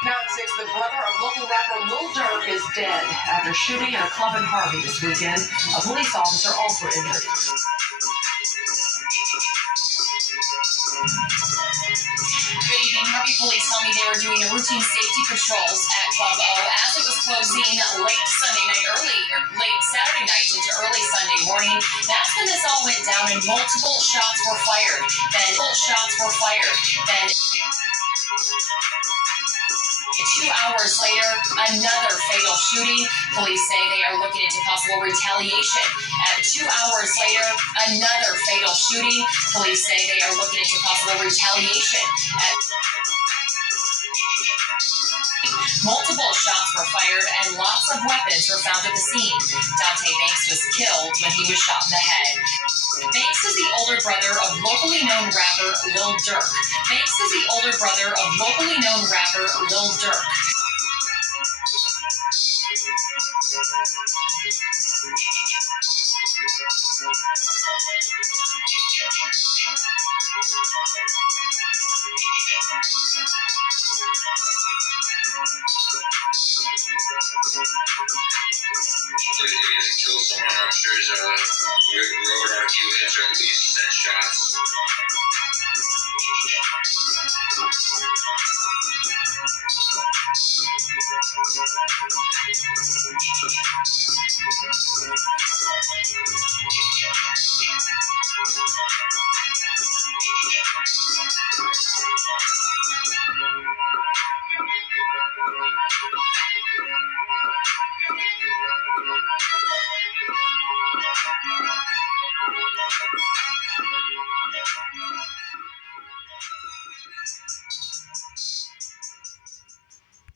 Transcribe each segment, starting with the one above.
Now at 6, the brother of local rapper Lil Durk is dead after shooting at a club in Harvey this weekend. A police officer also injured. Good evening. Harvey police told me they were doing routine safety patrols at Club O as it was closing late Saturday night into early Sunday morning. That's when this all went down and multiple shots were fired. Then 2 hours later, another fatal shooting. Police say they are looking into possible retaliation. At 2 hours later, another fatal shooting. Police say they are looking into possible retaliation. Multiple shots were fired and lots of weapons were found at the scene. Banks was killed when he was shot in the head. Banks is the older brother of locally known rapper Lil Durk. If he doesn't kill someone, I'm sure his road argue hits or at least send shots.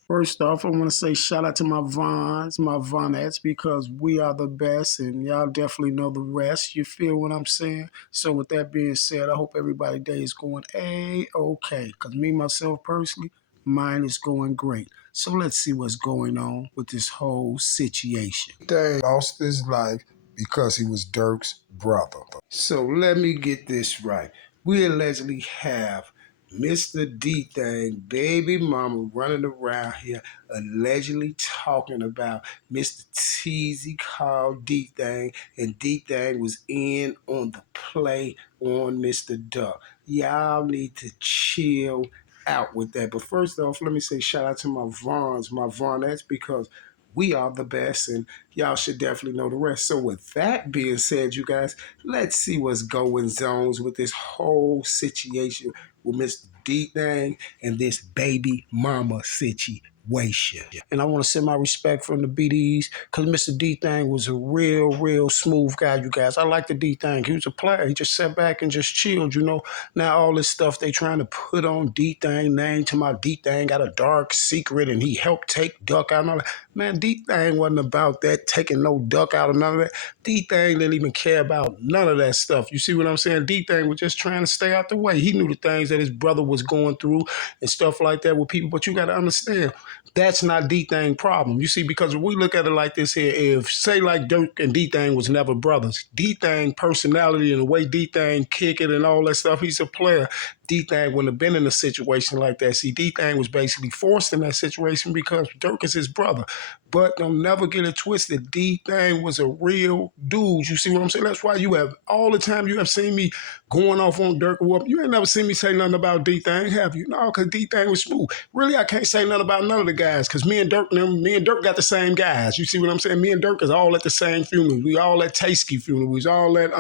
First off, I want to say shout out to my Vons, my Vonettes, because we are the best and y'all definitely know the rest. You feel what I'm saying? So with that being said, I hope everybody's day is going A-okay. Because me, myself, personally, mine is going great. So let's see what's going on with this whole situation. They lost his life because he was Durk's brother. So let me get this right. We allegedly have Mr. DThang, baby mama, running around here allegedly talking about Mr. Teasy called DThang, and DThang was in on the play on Mr. Duck. Y'all need to chill out with that. But first off, let me say shout out to my Vons, my Vonettes, because we are the best, and y'all should definitely know the rest. So with that being said, you guys, let's see what's going zones with this whole situation with Mr. DThang and this baby mama situation. And I want to send my respect from the BDs because Mr. DThang was a real smooth guy, you guys. I like the DThang. He was a player. He just sat back and just chilled, you know. Now all this stuff they trying to put on DThang name to my DThang got a dark secret and he helped take Duck out and all that. Man, DThang wasn't about that, taking no Duck out or none of that. DThang didn't even care about none of that stuff. You see what I'm saying? DThang was just trying to stay out the way. He knew the things that his brother was going through and stuff like that with people. But you got to understand, that's not DThang problem. You see, because if we look at it like this here, if say like Durk and DThang was never brothers, DThang personality and the way DThang kick it and all that stuff, he's a player. DThang wouldn't have been in a situation like that. See, DThang was basically forced in that situation because Durk is his brother. But don't never get it twisted. DThang was a real dude. You see what I'm saying? That's why you have all the time you have seen me going off on Durk. You ain't never seen me say nothing about DThang, have you? No, because DThang was smooth. Really, I can't say nothing about none of the guys because me and Durk got the same guys. You see what I'm saying? Me and Durk is all at the same funeral. We all at Tasky funeral. We was all at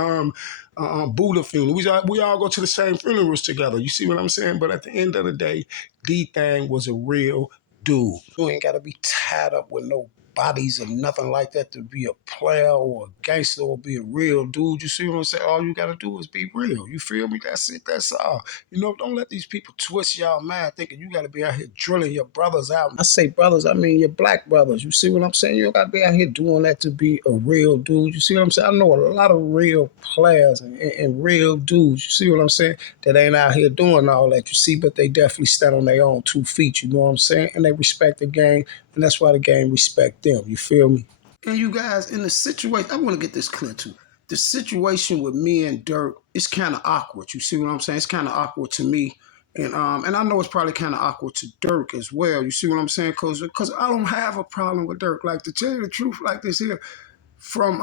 Buddha funeral. We all go to the same funerals together. You see what I'm saying? But at the end of the day, DThang was a real dude. You ain't got to be tied up with no bodies or nothing like that to be a player or a gangster or be a real dude. You see what I'm saying? All you got to do is be real. You feel me? That's it. That's all. You know, don't let these people twist y'all mind thinking you got to be out here drilling your brothers out. I say brothers, I mean your black brothers. You see what I'm saying? You don't got to be out here doing that to be a real dude. You see what I'm saying? I know a lot of real players and real dudes. You see what I'm saying? That ain't out here doing all that. You see, but they definitely stand on their own 2 feet. You know what I'm saying? And they respect the game. And that's why the game respect them. You feel me? And you guys, in the situation, I want to get this clear too. The situation with me and Durk is kind of awkward. You see what I'm saying? It's kind of awkward to me And I know it's probably kind of awkward to Dirk as well. You see what I'm saying? Cause I don't have a problem with Dirk. Like to tell you the truth, like this here, from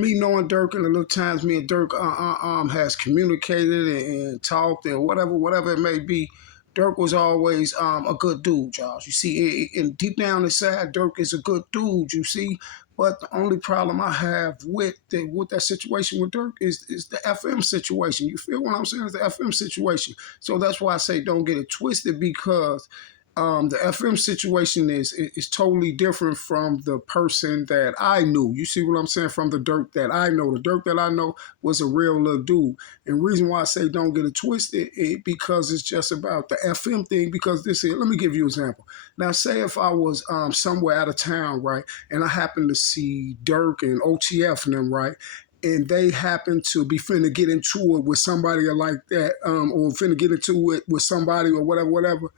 me knowing Dirk and the little times me and Dirk has communicated and talked and whatever it may be, Dirk was always a good dude, Josh. You see, and deep down inside, Dirk is a good dude. You see, but the only problem I have with that situation with Dirk is the FM situation. You feel what I'm saying? It's the FM situation. So that's why I say don't get it twisted because the FM situation is totally different from the person that I knew. You see what I'm saying? From the Dirk that I know. The Dirk that I know was a real little dude. And the reason why I say don't get it twisted is because it's just about the FM thing. Because this is, let me give you an example. Now, say if I was somewhere out of town, right, and I happened to see Dirk and OTF and them, right, and they happen to be finna get into it with somebody like that, or finna get into it with somebody or whatever.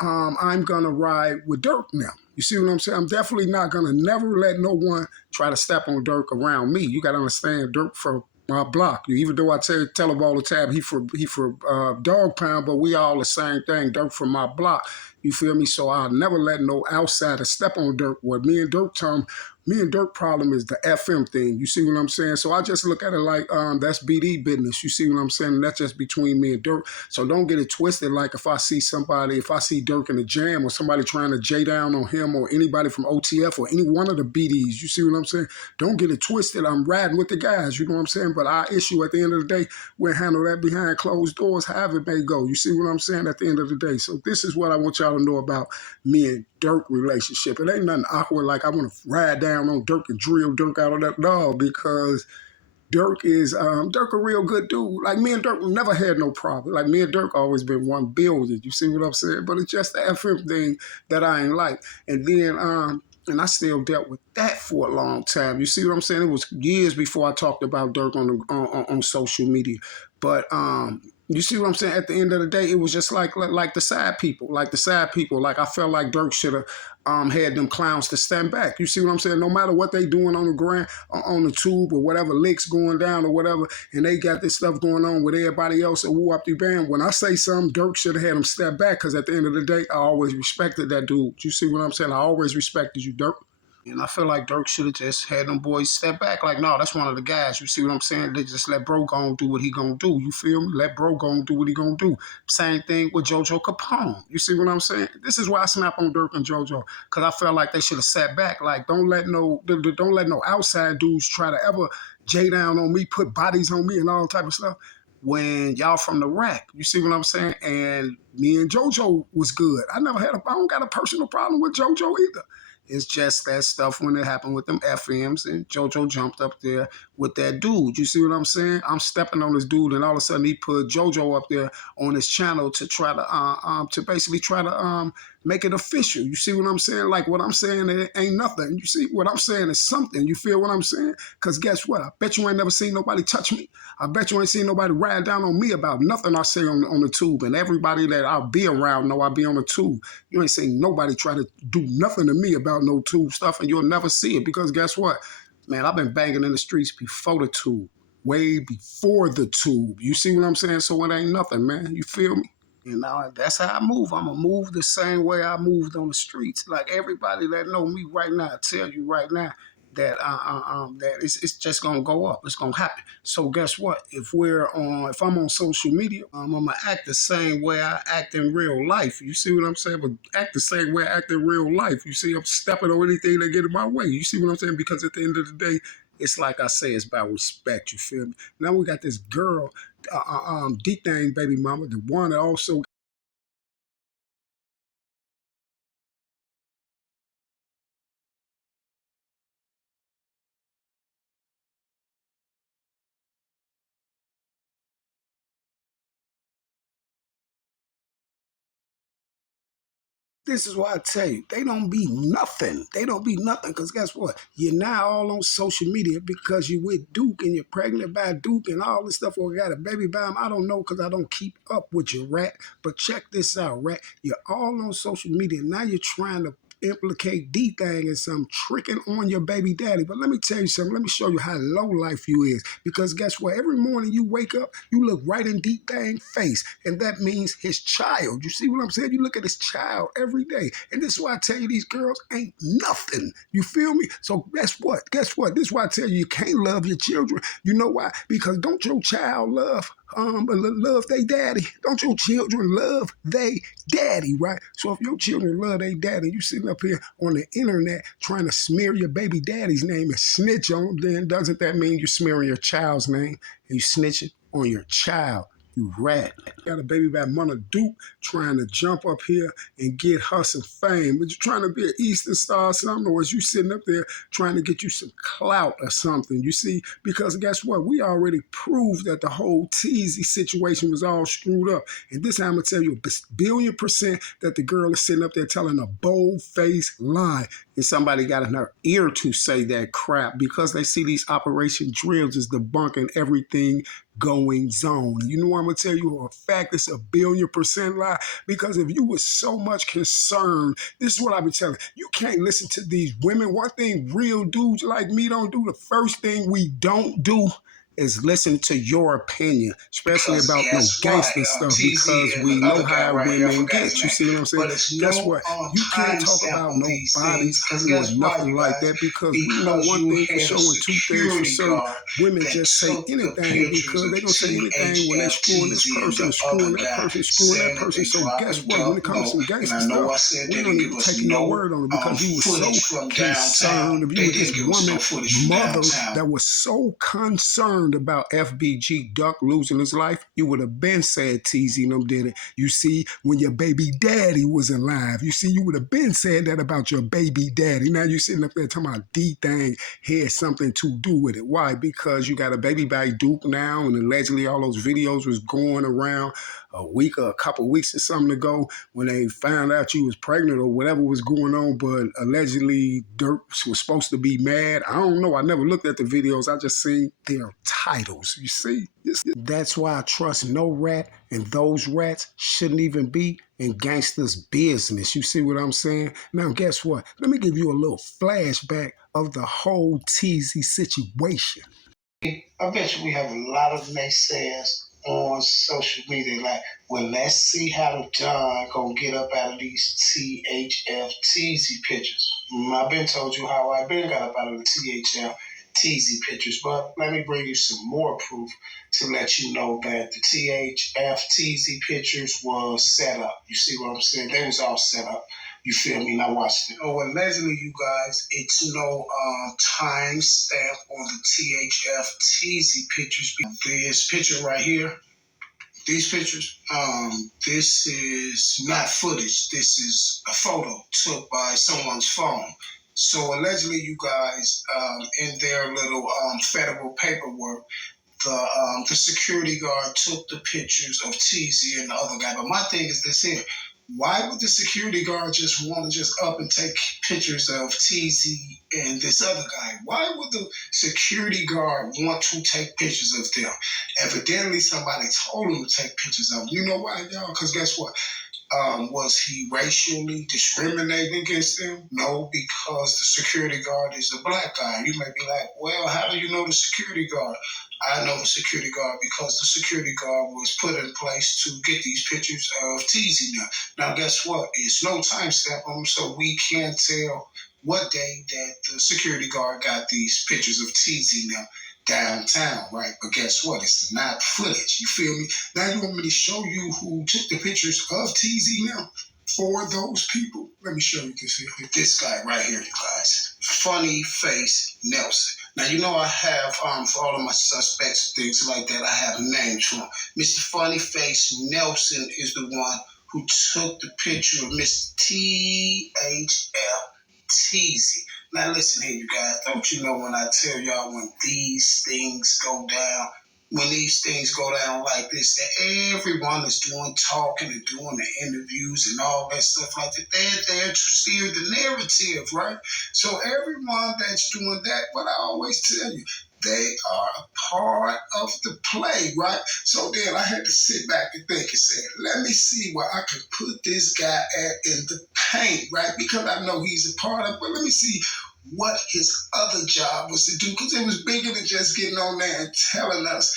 I'm gonna ride with Dirk now. You see what I'm saying? I'm definitely not gonna never let no one try to step on Dirk around me. You gotta understand, Dirk from my block. Even though I tell him all the time, he for Dog Pound, but we all the same thing. Dirk from my block. You feel me? So I'll never let no outsider step on Dirk. What me and Dirk problem is the FM thing. You see what I'm saying? So I just look at it like that's BD business. You see what I'm saying? And that's just between me and Dirk. So don't get it twisted. Like if I see Dirk in the jam or somebody trying to J down on him or anybody from OTF or any one of the BDs, you see what I'm saying? Don't get it twisted. I'm riding with the guys. You know what I'm saying? But our issue at the end of the day, we'll handle that behind closed doors, however it may go. You see what I'm saying? At the end of the day. So this is what I want y'all to know about me and Dirk relationship. It ain't nothing awkward like I want to ride down on Dirk and drill Dirk out of that dog because Dirk a real good dude. Like me and Dirk never had no problem. Like me and Dirk always been 1 billion. You see what I'm saying? But it's just the FM thing that I ain't like. And then and I still dealt with that for a long time. You see what I'm saying? It was years before I talked about Dirk on social media. But you see what I'm saying? At the end of the day, it was just like the side people. Like I felt like Dirk should have had them clowns to stand back. You see what I'm saying? No matter what they doing on the ground, on the tube, or whatever licks going down or whatever, and they got this stuff going on with everybody else and woo up the band. When I say something, Dirk should have had them step back because at the end of the day, I always respected that dude. You see what I'm saying? I always respected you, Dirk. And I feel like Dirk should have just had them boys step back. Like, no, that's one of the guys. You see what I'm saying? They just let bro go and do what he gonna do. You feel me? Let bro go and do what he gonna do. Same thing with JoJo Capone. You see what I'm saying? This is why I snap on Dirk and JoJo. Because I felt like they should have sat back. Like, don't let no outside dudes try to ever J down on me, put bodies on me and all type of stuff when y'all from the rack. You see what I'm saying? And me and JoJo was good. I don't got a personal problem with JoJo either. It's just that stuff when it happened with them FMs and JoJo jumped up there with that dude. You see what I'm saying? I'm stepping on this dude and all of a sudden he put JoJo up there on his channel to try to basically try to make it official. You see what I'm saying? Like what I'm saying, it ain't nothing. You see what I'm saying is something. You feel what I'm saying? Because guess what? I bet you ain't never seen nobody touch me. I bet you ain't seen nobody ride down on me about nothing I say on the tube. And everybody that I'll be around know I'll be on the tube. You ain't seen nobody try to do nothing to me about no tube stuff, and you'll never see it because guess what? Man, I've been banging in the streets before the tube. Way before the tube. You see what I'm saying? So it ain't nothing, man. You feel me? You know, that's how I move. I'm going to move the same way I moved on the streets. Like everybody that know me right now, I tell you right now that that it's just going to go up. It's going to happen. So guess what? If I'm on social media, I'm going to act the same way I act in real life. You see what I'm saying? But act the same way I act in real life. You see, I'm stepping on anything that get in my way. You see what I'm saying? Because at the end of the day, it's like I say, it's about respect. You feel me? Now we got this girl, DThang baby mama, the one that also this is why I tell you, they don't be nothing. They don't be nothing. Because guess what? You're now all on social media because you with Duke and you're pregnant by Duke and all this stuff, or got a baby by him. I don't know because I don't keep up with you, rat. But check this out, rat. You're all on social media. Now you're trying to implicate DThang in some tricking on your baby daddy. But let me tell you something. Let me show you how low life you is. Because guess what? Every morning you wake up, you look right in DThang's face. And that means his child. You see what I'm saying? You look at his child every day. And this is why I tell you these girls ain't nothing. You feel me? So guess what? Guess what? This is why I tell you you can't love your children. You know why? Because don't your child love they daddy? Don't your children love they daddy, right? So if your children love they daddy, you sitting up here on the internet trying to smear your baby daddy's name and snitch on them, then doesn't that mean you're smearing your child's name and you snitching on your child? You rat. Got a baby by Munna trying to jump up here and get her some fame. But you're trying to be an Eastern Star or something, or is you sitting up there trying to get you some clout or something, you see? Because guess what? We already proved that the whole Teezy situation was all screwed up. And this time I'm going to tell you a billion% that the girl is sitting up there telling a bold-faced lie. And somebody got in her ear to say that crap because they see these Operation Drills is debunking everything going on. You know what I'm going to tell you? A fact, it's a billion% lie. Because if you were so much concerned, this is what I've been telling you. You can't listen to these women. One thing real dudes like me don't do, the first thing we don't do is listen to your opinion, especially about no gangster stuff, because we know how women get. You see what I'm saying? Guess what? You can't talk about no bodies or nothing like that, because we know one thing for sure and two things for certain. Women just say anything because they're going to say anything when they're screwing this person, screwing that person, screwing that person. So guess what? When it comes to some gangster stuff, we don't even take your word on it, because you were so concerned. If you were this woman, mother, that was so concerned about FBG Duck losing his life, you would have been said Teezy and them did it. You see, when your baby daddy was alive, you see, you would have been said that about your baby daddy. Now you're sitting up there talking about DThang had something to do with it. Why? Because you got a baby by Duke now, and allegedly all those videos was going around a week or a couple weeks or something ago when they found out you was pregnant or whatever was going on, but allegedly Dirk was supposed to be mad. I don't know. I never looked at the videos. I just seen their titles. You see? That's why I trust no rat, and those rats shouldn't even be in gangsters' business. You see what I'm saying? Now, guess what? Let me give you a little flashback of the whole Teezy situation. I bet you we have a lot of naysayers on social media, like, well, let's see how the Don gonna get up out of these THF Teezy pictures. I've been told you how I've been got up out of the THF Teezy pictures, but let me bring you some more proof to let you know that the THF Teezy pictures was set up. You see what I'm saying? They was all set up. You feel me? Now watch it. Oh, allegedly, you guys, it's no time stamp on the THF Teezy pictures. This picture right here, these pictures, this is not footage. This is a photo took by someone's phone. So allegedly, you guys, in their little federal paperwork, the security guard took the pictures of Teezy and the other guy. But my thing is this here. Why would the security guard just want to just up and take pictures of Teezy and this other guy? Why would the security guard want to take pictures of them? Evidently, somebody told him to take pictures of them. You know why, y'all? Because guess what? Was he racially discriminating against them? No, because the security guard is a black guy. You may be like, well, how do you know the security guard? I know the security guard because the security guard was put in place to get these pictures of Teezy now. Now, guess what? It's no timestamp on them, so we can't tell what day that the security guard got these pictures of Teezy now downtown, right? But guess what? It's not footage. You feel me? Now you want me to show you who took the pictures of Teezy now for those people? Let me show you this here. This guy right here, you guys. Funny Face Nelson. Now, you know I have, for all of my suspects and things like that, I have names for him. Mr. Funny Face Nelson is the one who took the picture of Mr. THF Teezy. Now, listen here, you guys. Don't you know when I tell y'all when these things go down, when these things go down like this, that everyone is doing talking and doing the interviews and all that stuff like that. They're there to steer the narrative, right? So everyone that's doing that, what I always tell you, they are a part of the play, right? So then I had to sit back and think and say, let me see where I can put this guy in the paint, right? Because I know he's a part of it, but let me see what his other job was to do, because it was bigger than just getting on there and telling us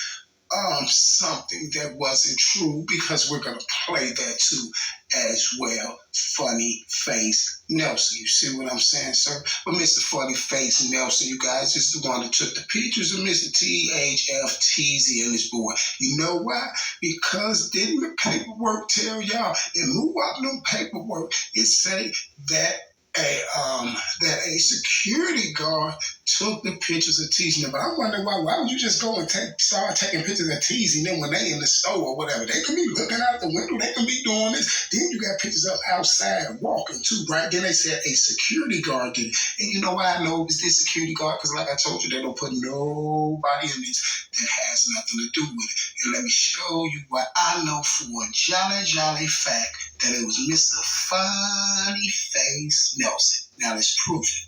something that wasn't true, because we're going to play that too as well. Funny Face Nelson. You see what I'm saying, sir? But Mr. Funny Face Nelson, you guys, is the one that took the pictures of Mr. THFTZ and his boy. You know why? Because didn't the paperwork tell y'all, and move up them paperwork, it say that a security guard took the pictures of teasing them. But I wonder why would you just go and start taking pictures of teasing them when they in the store or whatever? They can be looking out the window, they can be doing this. Then you got pictures of outside walking too, right? Then they said a security guard did it. And you know why I know it was this security guard? Because like I told you, they don't put nobody in this that has nothing to do with it. And let me show you what I know for a jolly fact, that it was Mr. Funny Face Nelson. Now let's prove it.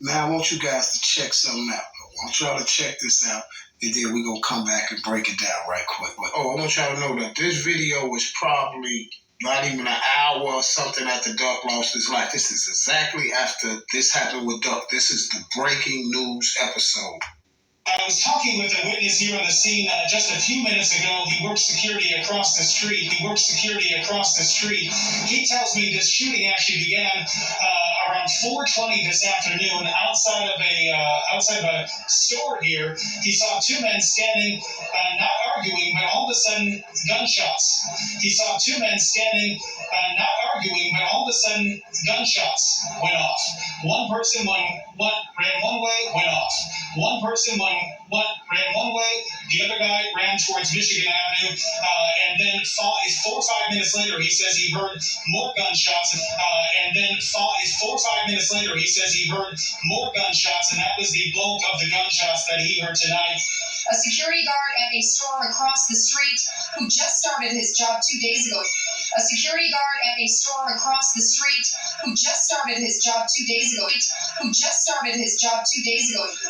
Now I want you guys to check something out. I want y'all to check this out, and then we're going to come back and break it down right quick. Oh, I want y'all to know that this video was probably not even an hour or something after Duck lost his life. This is exactly after this happened with Duck. This is the breaking news episode. I was talking with a witness here on the scene just a few minutes ago. He works security across the street. He tells me this shooting actually began around 4:20 this afternoon outside of a store here. He saw two men standing, not arguing, but all of a sudden gunshots. Went off. One person ran one way, went off. One person ran one way, the other guy ran towards Michigan Avenue, and then 4 or 5 minutes later, he says he heard more gunshots, and that was the bulk of the gunshots that he heard tonight. A security guard at a store across the street who just started his job 2 days ago.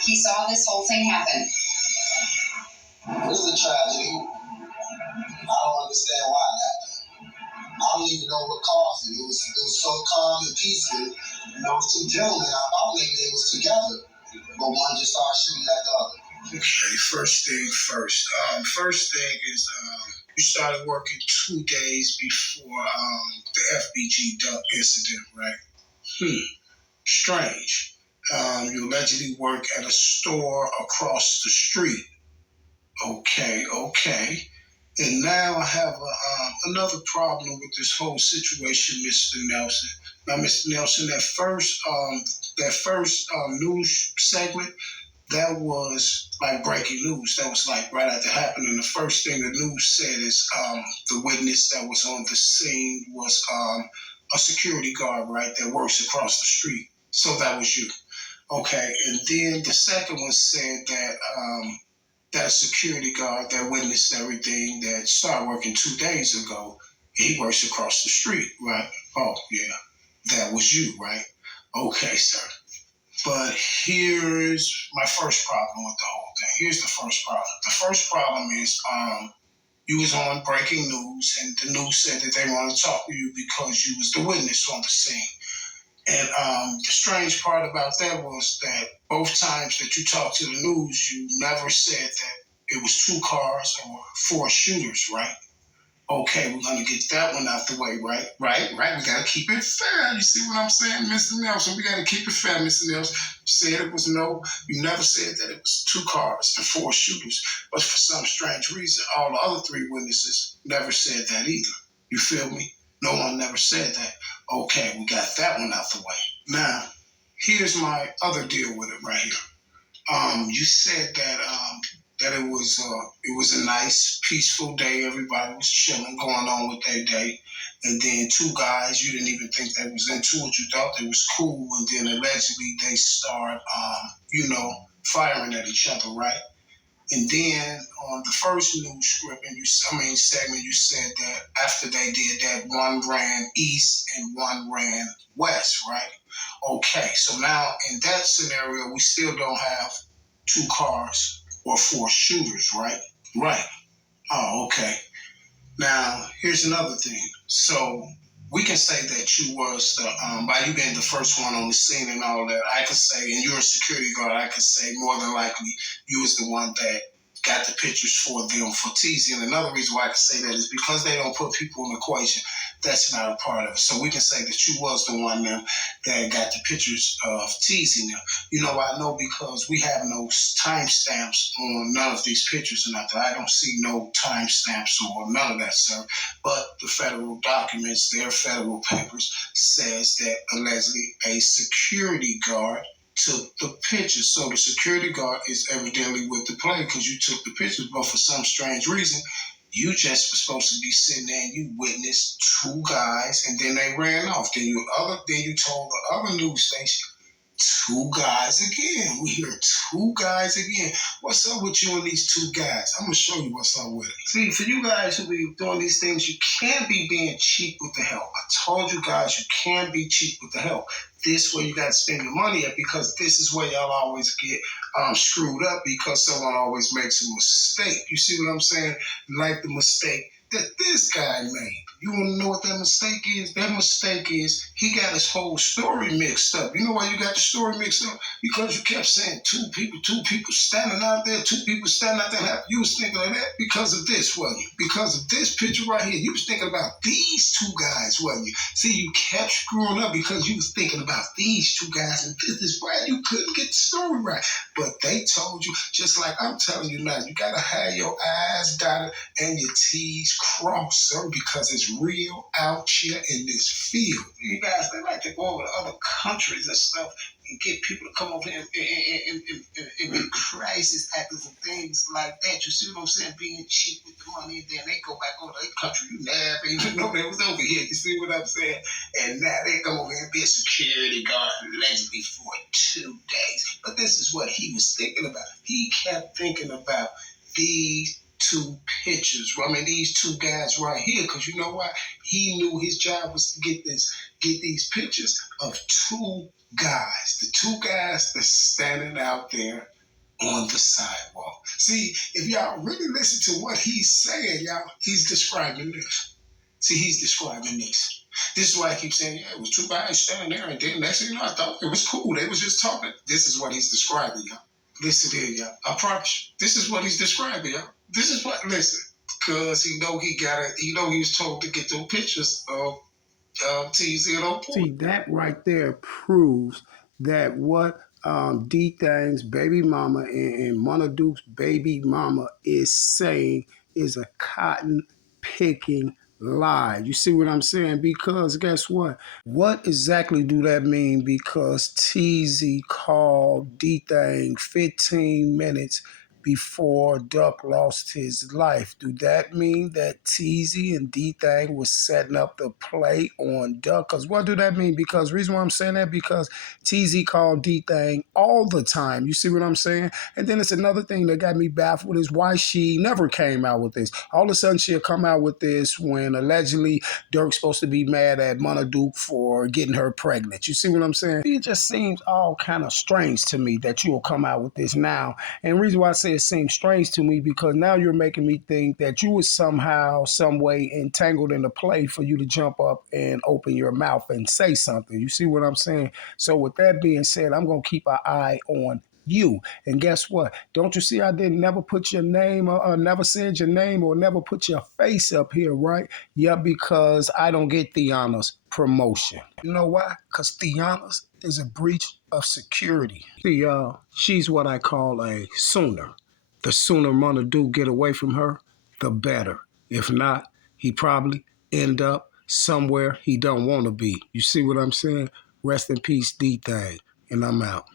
He saw this whole thing happen. This is a tragedy. I don't understand why it happened. I don't even know what caused it. It was so calm and peaceful. You know, two gentlemen, I thought maybe they was together, but one just started shooting at the other. Okay, first thing first. First thing is you started working 2 days before the FBG Duck incident, right? Strange. You allegedly work at a store across the street. Okay. And now I have another problem with this whole situation, Mr. Nelson. Now, Mr. Nelson, that first news segment, that was like breaking news. That was like right after happening. The first thing the news said is the witness that was on the scene was a security guard, right, that works across the street. So that was you. Okay, and then the second one said that that security guard that witnessed everything that started working 2 days ago, he works across the street, right? Oh, yeah, that was you, right? Okay, sir. But here's my first problem with the whole thing. Here's the first problem. The first problem is you was on breaking news, and the news said that they wanted to talk to you because you was the witness on the scene. And the strange part about that was that both times that you talked to the news, you never said that it was 2 cars or 4 shooters, right? Okay, we're going to get that one out the way, right? Right. We got to keep it fair. You see what I'm saying, Mr. Nelson? We got to keep it fair, Mr. Nelson. You said you never said that it was 2 cars and 4 shooters. But for some strange reason, all the other 3 witnesses never said that either. You feel me? No one never said that. Okay, we got that one out the way. Now, here's my other deal with it right here. You said that it was a nice, peaceful day. Everybody was chilling, going on with their day. And then 2 guys, you didn't even think they was into it. You thought they was cool. And then allegedly they start, firing at each other, right? And then on the first news script, segment, you said that after they did that, one ran east and one ran west, right? Okay, so now in that scenario, we still don't have 2 cars or 4 shooters, right? Right. Oh, okay. Now, here's another thing. So we can say that you was the, by you being the first one on the scene and all that, I could say, and you're a security guard, I could say more than likely you was the one that got the pictures for them for TZ. And another reason why I can say that is because they don't put people in the equation, that's not a part of it. So we can say that you was the one that got the pictures of TZ now. You know, I know because we have no timestamps on none of these pictures or nothing. I don't see no timestamps or none of that, sir. But the federal documents, their federal papers, says that allegedly a security guard took the pictures. So the security guard is evidently with the play because you took the pictures, but for some strange reason, you just were supposed to be sitting there and you witnessed 2 guys and then they ran off. Then you told the other news station 2 guys again. We hear 2 guys again. What's up with you and these 2 guys? I'm going to show you what's up with it. See, for you guys who be doing these things, you can't be being cheap with the help. I told you guys you can't be cheap with the help. This way you got to spend your money at because this is where y'all always get screwed up because someone always makes a mistake. You see what I'm saying? Like the mistake that this guy made. You want to know what that mistake is? That mistake is he got his whole story mixed up. You know why you got the story mixed up? Because you kept saying 2 people standing out there, 2 people standing out there. You was thinking of that because of this, wasn't you? Because of this picture right here. You was thinking about these 2 guys, wasn't you? See, you kept screwing up because you was thinking about these 2 guys and this is why you couldn't get the story right. But they told you, just like I'm telling you now, you got to have your I's dotted and your T's crossed, sir, because it's real out here in this field. You guys, they like to go over to other countries and stuff and get people to come over here and be crisis actors and things like that. You see what I'm saying? Being cheap with the money, and then they go back over to their country. You never even know they was over here. You see what I'm saying? And now they come over here and be a security guard allegedly for 2 days. But this is what he was thinking about. He kept thinking about these 2 pictures. I mean, these 2 guys right here, because you know why? He knew his job was to get these pictures of 2 guys. The 2 guys that's standing out there on the sidewalk. See, if y'all really listen to what he's saying, y'all, he's describing this. See, he's describing this. This is why I keep saying, yeah, it was 2 guys standing there, and then next thing you know, I thought it was cool. They was just talking. This is what he's describing, y'all. Listen here, y'all. I promise you. This is what he's describing, y'all. This is what, listen, because he know he was told to get those pictures of TZ and Oblock. See, that right there proves that what DThang's baby mama and Munna Duke's baby mama is saying is a cotton picking lie. You see what I'm saying? Because guess what? What exactly do that mean? Because TZ called DThang 15 minutes before Duck lost his life. Do that mean that TZ and DThang was setting up the play on Duck? Because what do that mean? Because reason why I'm saying that, because TZ called DThang all the time. You see what I'm saying? And then it's another thing that got me baffled is why she never came out with this. All of a sudden she'll come out with this when allegedly Dirk's supposed to be mad at Munna Duke for getting her pregnant. You see what I'm saying? It just seems all kind of strange to me that you'll come out with this now. And the reason why I say it seems strange to me because now you're making me think that you was somehow, some way entangled in the play for you to jump up and open your mouth and say something. You see what I'm saying? So with that being said, I'm going to keep an eye on you. And guess what? Don't you see I didn't never put your name or never said your name or never put your face up here, right? Yeah, because I don't get Theana's promotion. You know why? Because Theana's is a breach of security. See, she's what I call a sooner. The sooner Munna Duke get away from her, the better. If not, he probably end up somewhere he don't want to be. You see what I'm saying? Rest in peace, DThang. And I'm out.